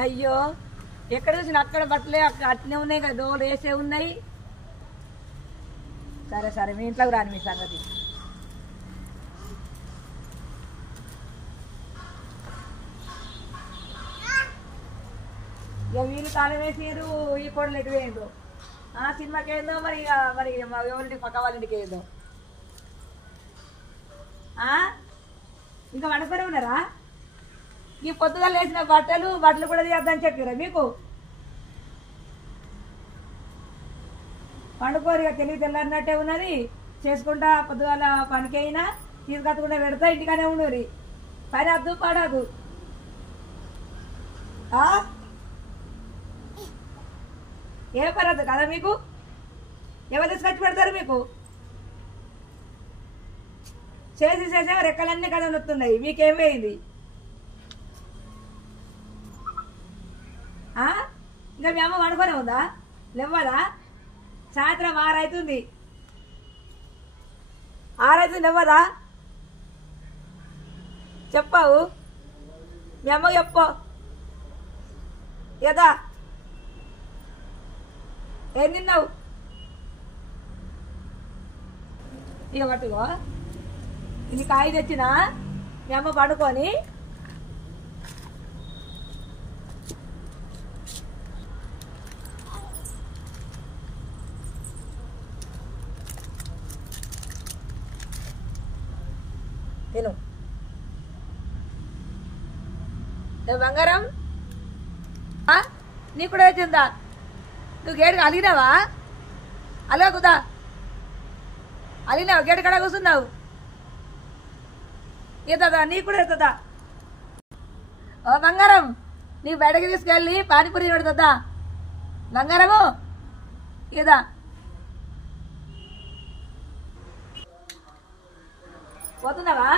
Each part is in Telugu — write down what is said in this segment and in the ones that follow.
అయ్యో ఎక్కడ చూసిన అక్కడ బట్టలే అట్నే ఉన్నాయి కదా, డోలు వేసే ఉన్నాయి. సరే సరే మీ ఇంట్లోకి రాని మీ సంగతి. ఇక వీళ్ళు తాళం వేసారు, ఈ కోడలు ఎటు వేయండు. సినిమాకి ఏందో మరి, మరి ఎవరింటికి పక్క వాళ్ళ ఇంటికి ఏందో. ఇంకా వండుకొని ఉన్నారా? ఈ పొద్దుగా లేచిన బట్టలు కూడా తీద్దని చెప్పారా మీకు? పండుకోరు, ఇక తెలివి తెల్లన్నట్టే ఉన్నది. చేసుకుంటా పొద్దుగాల పనికైనా తీసుకత్తకుండా పెడతా, ఇంటికానే ఉండరు. పని అద్దు పడదు. ఏ పని వద్దు కదా మీకు? ఎవరు తీసుకొచ్చి పెడతారు మీకు? చేసి రెక్కలన్నీ కదా నొత్తున్నాయి, మీకేం వేయింది? ఇంకా మీ అమ్మ వండుకొనే ఉందా? లేవ్వదా? సాయంత్రం 6 అవుతుంది. 6 అవుతుంది, లేవ్వదా? చెప్పావు మీ అమ్మకి చెప్పు కదా. ఏం తిన్నావు? ఇక పట్టుకో, ఇది కాయ తెచ్చినా మీ అమ్మ పండుకొని. తిను. బంగారం నీ కూడా వచ్చిందా? నువ్వు గేటుగా అలిగినావా? అలగకుదా అలిగినావా? గేటు కడ కూర్చున్నావు. ఎత్తదా? నీ కూడా ఎత్తదా? ఓ బంగారం, నీ బయటకి తీసుకెళ్ళి పానీపూరి పెడుతుందా బంగారము? ఇదా పోతున్నావా?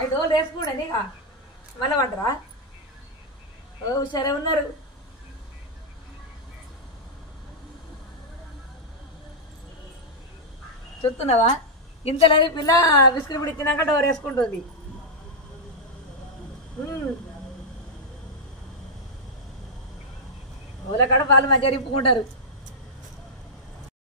ఐదు వేసుకుండే నీకా మళ్ళీ వంటరా? ఓ సరే ఉన్నారు. చూస్తున్నావా? ఇంతలేని పిల్ల బిస్కెట్ పొడి ఇచ్చినాక డోర్ వేసుకుంటుంది. ఊళ్ళ కాడ వాళ్ళు మంచిగా రింపుకుంటారు.